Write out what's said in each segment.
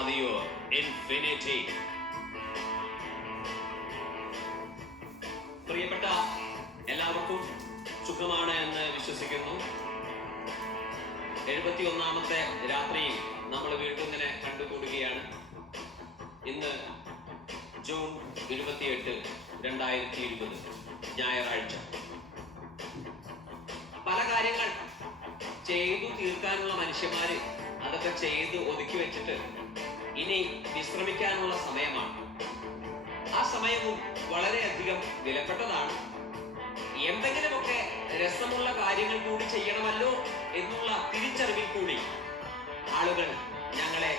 Radio Infinity. പ്രിയപ്പെട്ട എല്ലാവർക്കും സുഖമാണ് എന്ന് വിശ്വസിക്കുന്നു. 71ാമത്തെ രാത്രിയിൽ നമ്മൾ വീണ്ടും ഇങ്ങനെ കണ്ടുകൂടുകയാണ്. ഇന്ന് ജൂൺ 28, 2020 ഞായറാഴ്ച. പല കാര്യങ്ങൾ ചെയ്തു തീർക്കാനുള്ള മനുഷ്യന്മാര് അതൊക്കെ ചെയ്ത് ഒതുക്കി വെച്ചിട്ട് ഇനി വിശ്രമിക്കാനുള്ള സമയമാണ്. ആ സമയവും വളരെയധികം വിലപ്പെട്ടതാണ്. എന്തെങ്കിലുമൊക്കെ രസമുള്ള കാര്യങ്ങൾ കൂടി ചെയ്യണമല്ലോ എന്നുള്ള തിരിച്ചറിവിൽ കൂടി ആളുകൾ ഞങ്ങളെ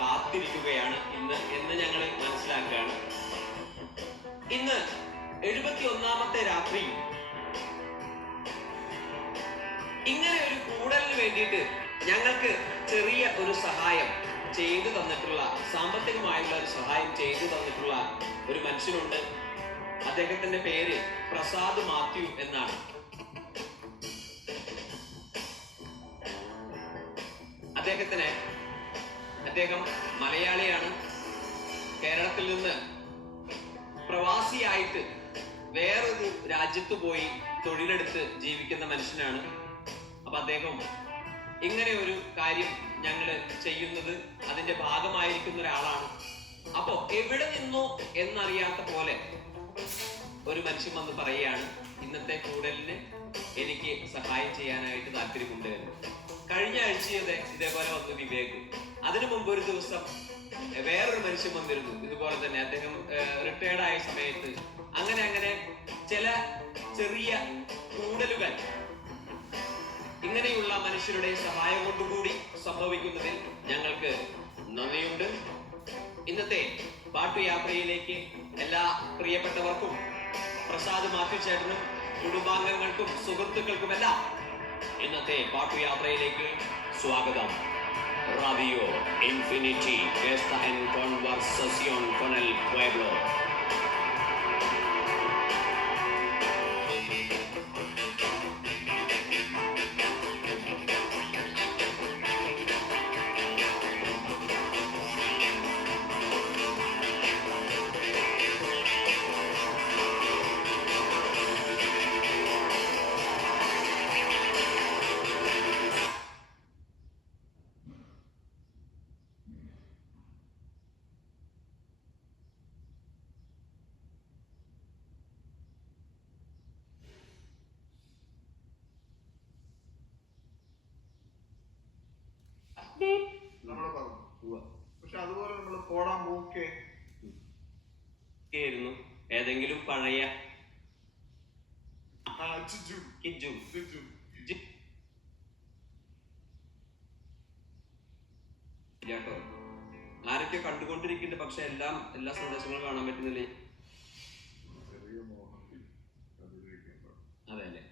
കാത്തിരിക്കുകയാണ് ഇന്ന് എന്ന് ഞങ്ങൾ മനസ്സിലാക്കുകയാണ്. ഇന്ന് 71ാമത്തെ രാത്രി ഇങ്ങനെ ഒരു കൂടലിന് വേണ്ടിയിട്ട് ഞങ്ങൾക്ക് ചെറിയ ഒരു സഹായം ചെയ്തു തന്നിട്ടുള്ള, സാമ്പത്തികമായുള്ള ഒരു സഹായം ചെയ്തു തന്നിട്ടുള്ള ഒരു മനുഷ്യനുണ്ട്. അദ്ദേഹത്തിന്റെ പേര് പ്രസാദ് മാത്യു എന്നാണ്. അദ്ദേഹം മലയാളിയാണ്. കേരളത്തിൽ നിന്ന് പ്രവാസിയായിട്ട് വേറൊരു രാജ്യത്ത് പോയി തൊഴിലെടുത്ത് ജീവിക്കുന്ന മനുഷ്യനാണ്. അപ്പൊ അദ്ദേഹം ഇങ്ങനെ ഒരു കാര്യം ഞങ്ങൾ ചെയ്യുന്നത് അതിന്റെ ഭാഗമായിരിക്കുന്ന ഒരാളാണ്. അപ്പോ എവിടെ നിന്നോ എന്നറിയാത്ത പോലെ ഒരു മനുഷ്യൻ വന്ന് പറയുകയാണ്, ഇന്നത്തെ കൂടലിന് എനിക്ക് സഹായം ചെയ്യാനായിട്ട് താല്പര്യമുണ്ട് എന്ന്. കഴിഞ്ഞ ആഴ്ച ഇതേപോലെ വന്നു വിവേക്. അതിനു മുമ്പ് ഒരു ദിവസം വേറൊരു മനുഷ്യൻ വന്നിരുന്നു ഇതുപോലെ തന്നെ. അദ്ദേഹം റിട്ടയർഡ് ആയ സമയത്ത് അങ്ങനെ ചില ചെറിയ കൂടലുകൾ ഇങ്ങനെയുള്ള മനുഷ്യരുടെ സഹായം കൊണ്ടുകൂടി സംഭവിക്കുന്നതിൽ ഞങ്ങൾക്ക് നന്ദിയുണ്ട്. ഇന്നത്തെ പാട്ടുയാത്രയിലേക്ക് എല്ലാ പ്രിയപ്പെട്ടവർക്കും, പ്രസാദ് മാത്യു ചേട്ടനും കുടുംബാംഗങ്ങൾക്കും സുഹൃത്തുക്കൾക്കുമെല്ലാം ഇന്നത്തെ പാട്ടുയാത്രയിലേക്ക് സ്വാഗതം. Radio Infinity, esta en conversación con el pueblo. പക്ഷെ അതുപോലെ നമ്മൾ കോടാൻ പോക്കെ ഏതെങ്കിലും പഴയ ആരൊക്കെ കണ്ടുകൊണ്ടിരിക്കുന്നുണ്ട്, പക്ഷെ എല്ലാ സന്ദേശങ്ങളും കാണാൻ പറ്റുന്നില്ലേ? അതെ അല്ലേ,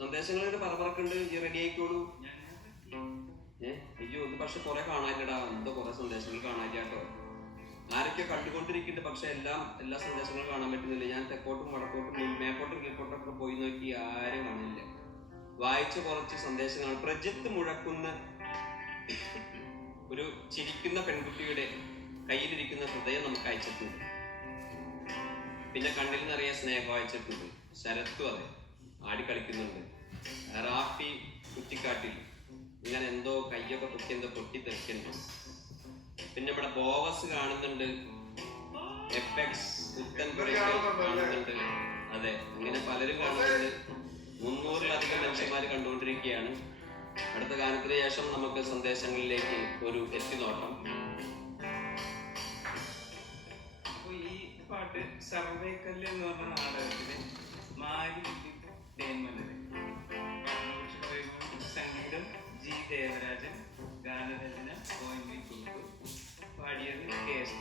സന്ദേശങ്ങളൊക്കെ പറക്കുന്നുണ്ട്. ഈ റെഡി ആയിക്കോളൂ. അയ്യോ, ഇത് പക്ഷെ കുറെ കാണാനില്ലടാ. എന്തോ കുറെ സന്ദേശങ്ങൾ കാണാനില്ല കേട്ടോ. ആരൊക്കെ കണ്ടുകൊണ്ടിരിക്കുന്നുണ്ട്, പക്ഷെ എല്ലാ സന്ദേശങ്ങളും കാണാൻ പറ്റുന്നില്ല. ഞാൻ തെക്കോട്ടും വടക്കോട്ടും മേപ്പോട്ടും കീഴ്പോട്ടൊക്കെ പോയി നോക്കി ആരും കാണില്ല. വായിച്ച കുറച്ച് സന്ദേശങ്ങൾ. പ്രജിത്ത് മുഴക്കുന്ന ഒരു ചിരിക്കുന്ന പെൺകുട്ടിയുടെ കയ്യിലിരിക്കുന്ന ഹൃദയം നമുക്ക് അയച്ചിട്ടുണ്ട്. പിന്നെ കണ്ണിൽ നിറയെ സ്നേഹം അയച്ചിട്ടുണ്ട്. ശരത്തും അതെ ആടിക്കളിക്കുന്നുണ്ട്. റാഫി കുറ്റിക്കാട്ടിൽ ഇങ്ങനെ എന്തോ കയ്യൊക്കെ പൊട്ടി എന്തോ പൊട്ടിത്തെറിക്കുന്നുണ്ട്. പിന്നെ നമ്മുടെ ബോവസ് കാണുന്നുണ്ട്. എഫെക്സ് പുത്തൻ കാണുന്നുണ്ട്. അതെ, അങ്ങനെ പലരും കാണുന്നുണ്ട്. 300-ലധികം മനുഷ്യന്മാർ കണ്ടുകൊണ്ടിരിക്കുകയാണ്. അടുത്ത ഗാനത്തിന് ശേഷം നമുക്ക് സന്ദേശങ്ങളിലേക്ക് ഒരു എത്തിനോട്ടം. അപ്പൊ ഈ പാട്ട് സർവേക്കല്ല് എന്ന് പറഞ്ഞ നാടകത്തില് മാരി സംഗീതം ജി ദേവരാജൻ, ഗാനരചന ONV കുറുപ്പ്, പാടിയത് KS.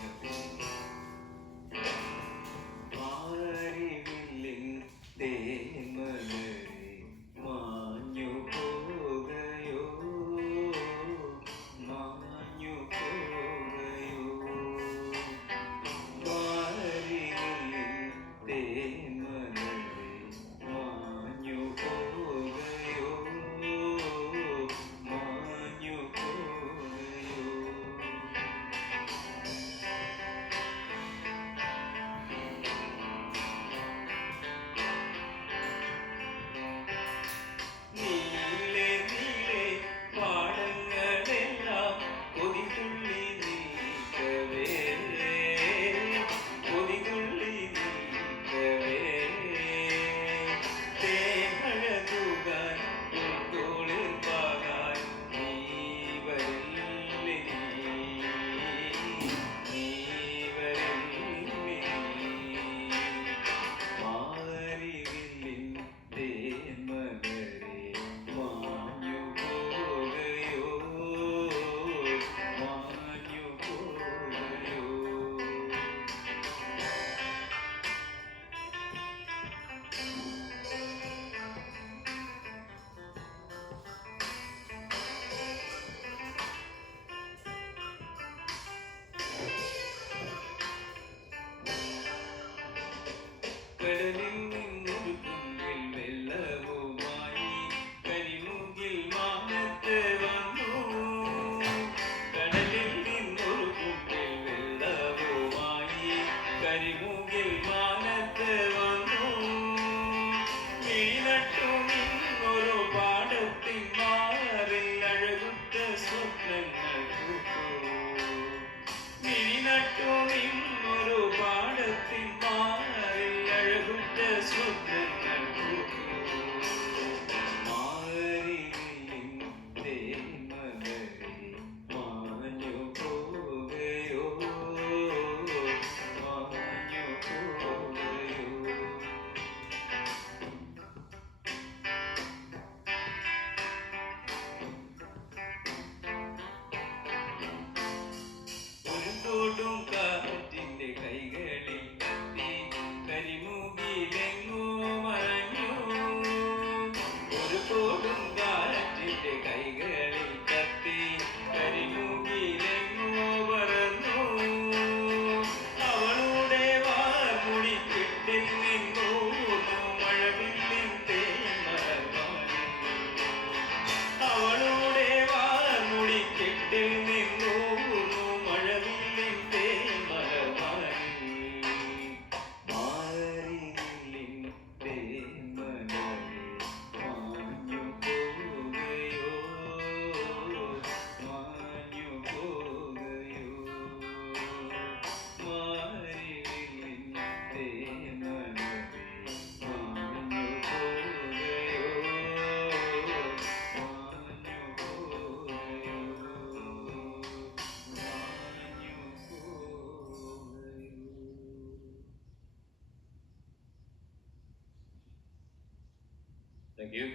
Thank you.